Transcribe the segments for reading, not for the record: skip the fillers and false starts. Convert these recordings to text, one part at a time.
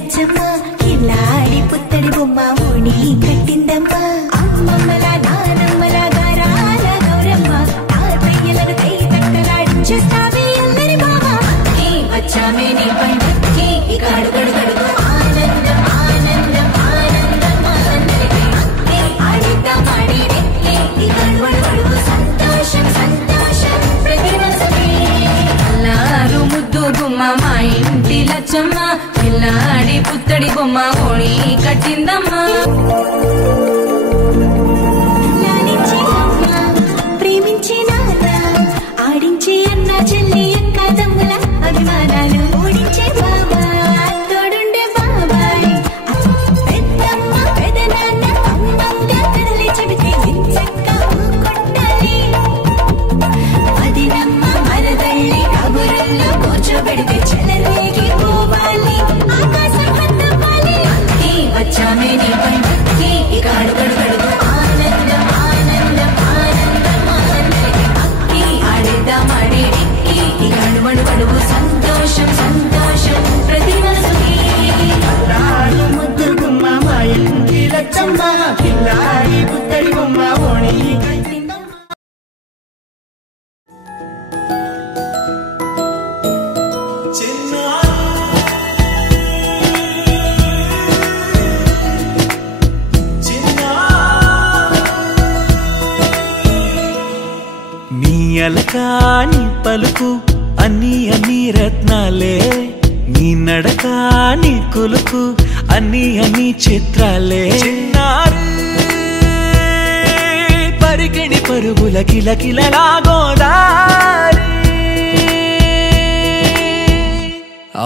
లచ్చమ్మ కిల్లాడి పుత్తడి బొమ్మ ఓణి కట్టిందమ్మ అమ్మమ్మల నానమ్మల గారాల గౌరమ్మ తాతయ్యలను కై తట్టలాడించేస్తావే అందరి బావ వచ్చామే నీ పండుగకి ఇక అడుగడు గడుగు ఆనందం ఆనందం ఆనందం అందరికీ ఆడిద్దాం ఆడిడే ఇక అడుగడు గడుగు సంతోషం సంతోషం ప్రతి మనసుకి అల్లారు ముద్దు గుమ్మ మా ఇంటి లచ్చమ్మ పిల్లాడి పుత్తడి బొమ్మ ఓణి కట్టిందమ్మా లాలించే అమ్మ ప్రేమించే నాన్న ఆడించే అన్న చెల్లి అక్క తమ్ముల అభిమానాలు ఓడించే బాబా తోడుండే బాబాయ్ పెద్దమ్మ పెదనాన్న అమ్మంగా కదలి చెబితే ఎంచక్కా కొట్టాలి వదినమ్మ మరదల్లి కబురుల్లో కూర్చోబెడితే చెలరేగి పోవాలి ఆకాశం హద్దవ్వాలి వచ్చామే నీ పండుగకి ఇక అడుగడు గడుగు ఆనందం ఆనందం ఆనందం అందరికీ అక్కి ఆడిద్దాం ఆడేడి ఇక అడుగడు గడుగు సంతోషం సంతోషం ప్రతి మనసుకి అల్లారు ముద్దు గుమ్మ మా ఇంటి లచ్చమ్మ పిల్లాడి పుత్తడి బొమ్మ ఓణి నీ అలకాని పలుకు అన్ని అన్ని రత్నాలే నీ నడక నీ కులుకు అన్ని అన్ని చిత్రాలే చిన్నారు పరికిణి పరుగుల కిలకిలలా గోదారి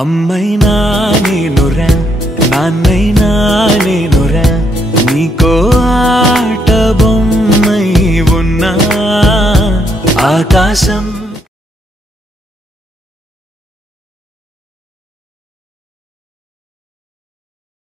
అమ్మైనా నేనురా నాన్నైనా నేనురా నీకో ఆట బొమ్మై ఉన్నా ఆకాశం